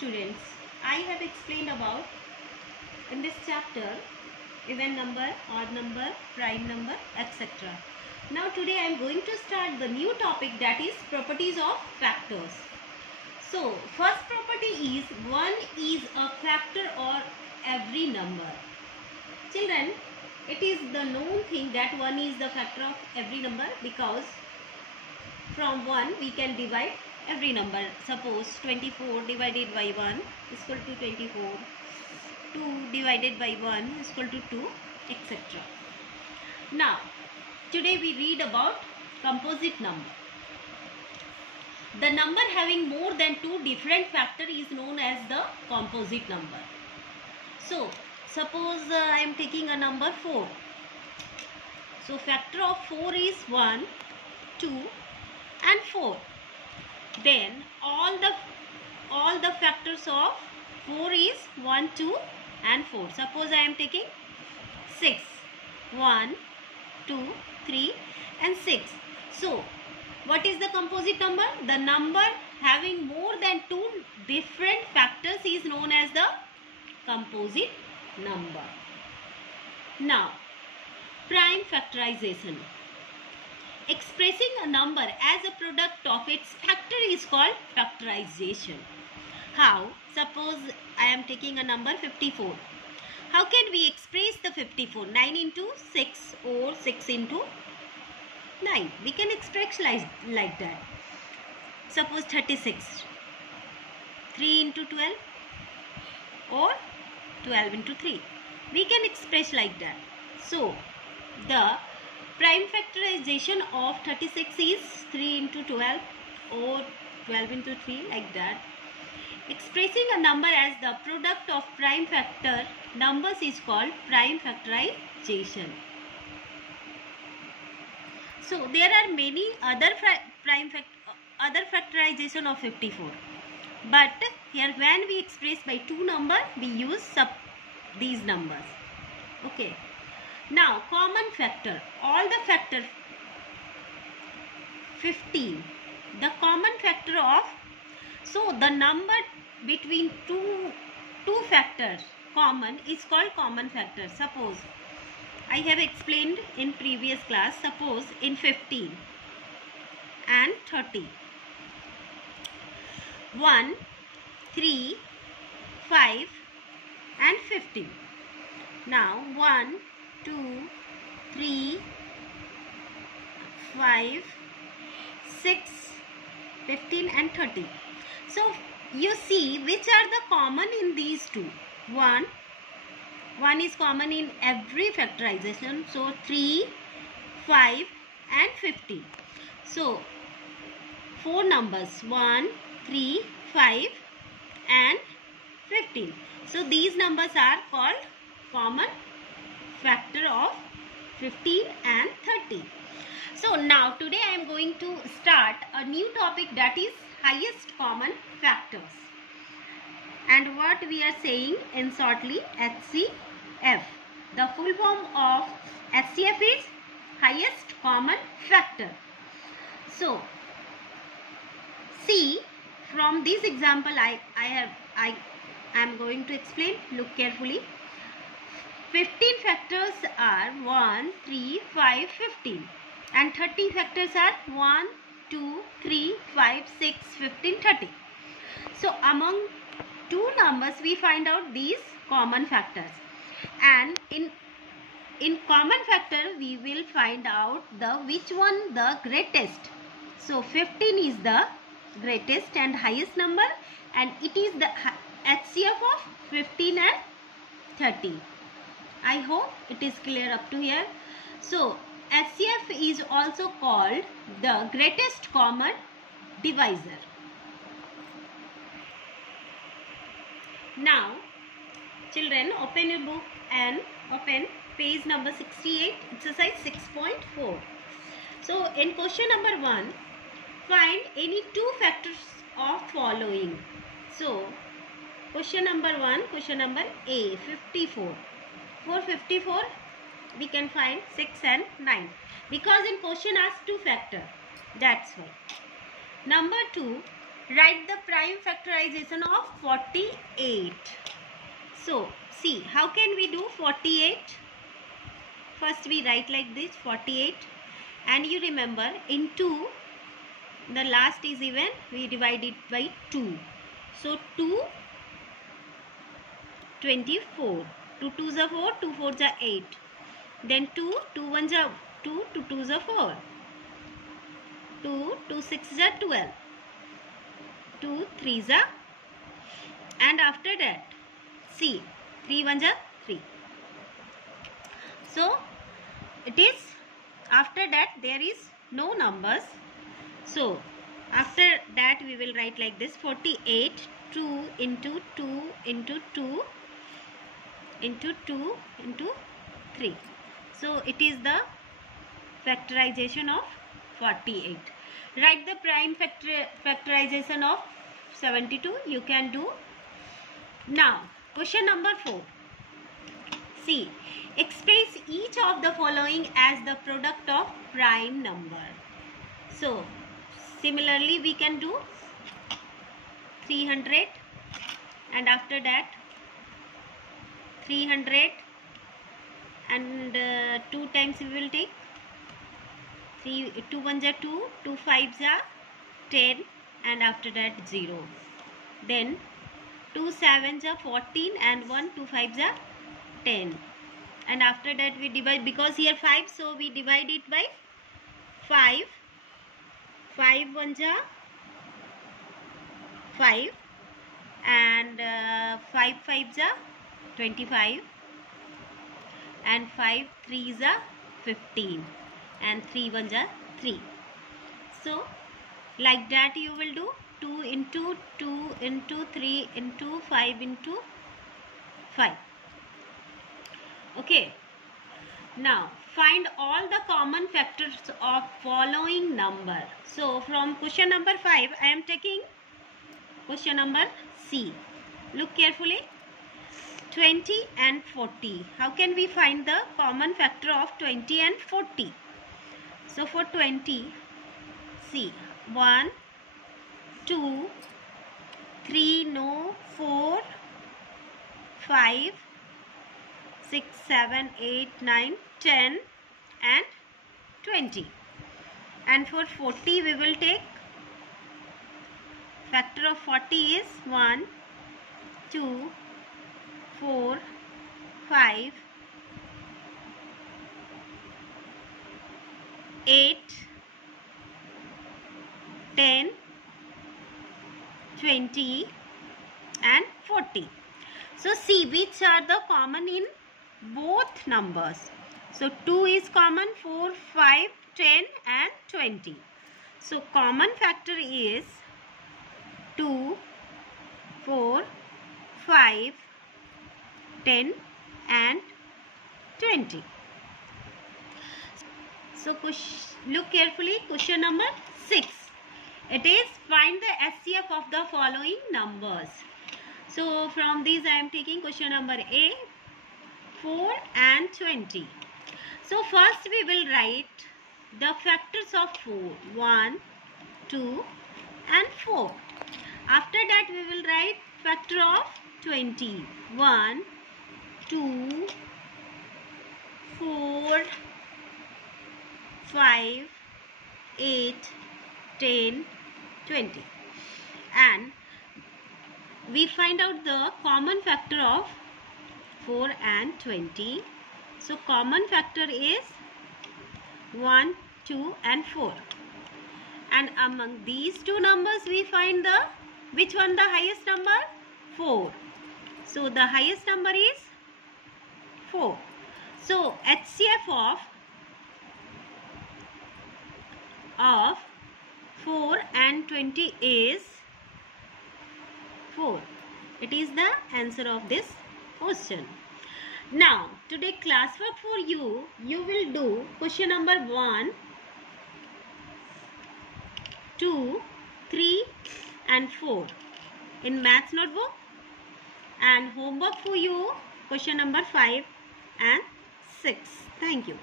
students, I have explained about in this chapter even number, odd number, prime number, etc. Now today I am going to start the new topic, that is properties of factors. So first property is 1 is a factor of every number. Children, it is the known thing that 1 is the factor of every number because from 1 we can divide every number. Suppose 24 divided by 1 is equal to 24. 2 divided by 1 is equal to 2, etc. Now, today we read about composite number. The number having more than 2 different factors is known as the composite number. So, suppose I am taking a number 4. So, factor of 4 is 1, 2 and 4. Then all the factors of 4 is 1, 2 and 4. Suppose I am taking 6. 1, 2, 3 and 6. So, what is the composite number? The number having more than 2 different factors is known as the composite number. Now, prime factorization. Expressing a number as a product of its factor is called factorization. How? Suppose I am taking a number 54. How can we express the 54? 9 into 6 or 6 into 9. We can express like that. Suppose 36. 3 into 12 or 12 into 3. We can express like that. So, the prime factorization of 36 is 3 into 12 or 12 into 3, like that. Expressing a number as the product of prime factor numbers is called prime factorization. So there are many other factorization of 54. But here when we express by 2 number, we use these numbers. Okay. Now, common factor, all the factor 15, the common factor of, so the number between two factors common is called common factor. Suppose, I have explained in previous class, suppose in 15 and 30, 1, 3, 5 and 15. Now, 1, 2, 3, 5, 6, 15 and 30. So, you see which are the common in these two. 1 is common in every factorization. So, 3, 5 and 15. So, 4 numbers 1, 3, 5 and 15. So, these numbers are called common factor of 15 and 30. So now today I am going to start a new topic, that is highest common factors. And what we are saying in shortly, HCF. The full form of HCF is highest common factor. So see, from this example I am going to explain. Look carefully. 15 factors are 1, 3, 5, 15 and 30 factors are 1, 2, 3, 5, 6, 15, 30. So among two numbers we find out these common factors, and in common factor we will find out which one the greatest. So 15 is the greatest and highest number, and it is the HCF of 15 and 30. I hope it is clear up to here. So, HCF is also called the greatest common divisor. Now, children, open your book and open page number 68, exercise 6.4. So, in question number 1, find any 2 factors of following. So, question number 1, question number A, 54. For 54, we can find 6 and 9. Because in question asks 2 factor. That's why. Number 2, Write the prime factorization of 48. So, see, how can we do 48? First we write like this, 48. And you remember, in 2, the last is even, we divide it by 2. So, 2, 24. 2 2s are 4, 2 4s are 8. Then 2, 2 1s are 2, 2 2s are 4. 2, 2 6s are 12. 2 3s are, and after that, see, 3 1s are 3. So, it is, after that there is no numbers. So, after that we will write like this, 48, 2 into 2 into 2 into 2 into 3. So, it is the factorization of 48. Write the prime factorization of 72. You can do. Now, question number 4. See, express each of the following as the product of prime number. So, similarly we can do 300, and after that 300, and 2 times we will take 3, 2 1s are 2, 2 5s are 10, and after that 0. Then 2 7s are 14, and 1 2 5s are 10, and after that we divide, because here 5, so we divide it by 5. 5 1s are 5, and 5 5s are 25, and 5 3s are 15, and 3 1s are 3. So, like that you will do 2 into 2 into 3 into 5 into 5. Okay. Now, find all the common factors of following number. So, from question number 5, I am taking question number C. Look carefully. 20 and 40. How can we find the common factor of 20 and 40? So, for 20, see, 1, 2, 3, no, 4, 5, 6, 7, 8, 9, 10 and 20. And for 40 we will take, factor of 40 is 1, 2, 4, 5, 8, 10, 20 and 40. So, see which are the common in both numbers. So, 2 is common, 4, 5, 10 and 20. So, common factor is 2, 4, 5, 10 and 20. So, look carefully, question number 6. It is find the HCF of the following numbers. So, from these I am taking question number A, 4 and 20. So, first we will write the factors of 4, 1, 2 and 4. After that we will write factor of 20, 1, 2, 4, 5, 8, 10, 20. And we find out the common factor of 4 and 20. So, common factor is 1, 2 and 4. And among these two numbers we find the, which one the highest number? 4. So, the highest number is 4. So, HCF of 4 and 20 is 4. It is the answer of this question. Now, today classwork for you, you will do question number 1, 2, 3 and 4 in maths notebook, and homework for you question number 5 and 6. Thank you.